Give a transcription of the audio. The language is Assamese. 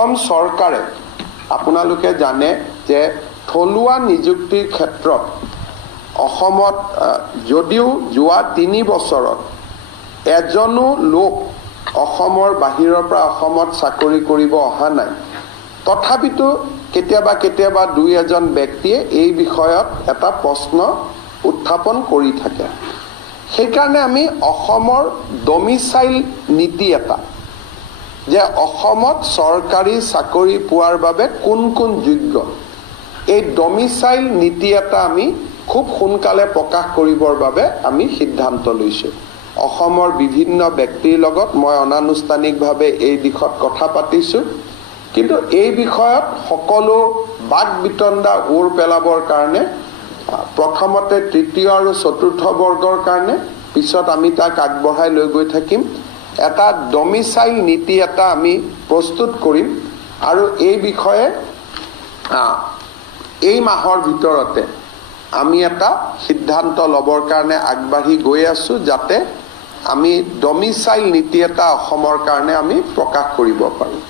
অসম চৰকাৰে আপোনালোকে জানে যে থলুৱা নিযুক্তিৰ ক্ষেত্ৰত অসমত যদিও যোৱা 3 বছৰত এজনো লোক অসমৰ বাহিৰৰ পৰা অসমত চাকৰি কৰিব অহা নাই তথাপিতো কেতিয়াবা দুই এজন ব্যক্তিয়ে এই বিষয়ত এটা প্ৰশ্ন উত্থাপন কৰি থাকে সেইকাৰণে আমি অসমৰ ডমিসাইল নীতি এটা যে অসমত চৰকাৰী চাকৰি পোৱাৰ বাবে কোন কোন যোগ্য এই ডমিসাইল নীতি এটা আমি খুব সোনকালে প্ৰকাশ কৰিবৰ বাবে আমি সিদ্ধান্ত লৈছো অসমৰ বিভিন্ন ব্যক্তিৰ লগত মই অনানুষ্ঠানিকভাৱে এই দিশত কথা পাতিছো কিন্তু এই বিষয়ত সকলো বাক বিতণ্ডা ওৰ পেলাবৰ কাৰণে প্ৰথমতে তৃতীয় আৰু চতুৰ্থ বৰ্গৰ কাৰণে পিছত আমি তাক আগবঢ়াই লৈ গৈ থাকিম এটা ডমিসাইল নীতি এটা আমি প্ৰস্তুত কৰিম আৰু এই বিষয়ে এই মাহৰ ভিতৰতে আমি এটা সিদ্ধান্ত লবৰ কাৰণে আগবাঢ়ি গৈ আছো যাতে আমি ডমিসাইল নীতি এটা অসমৰ কাৰণে আমি প্ৰকাশ কৰিব পাৰোঁ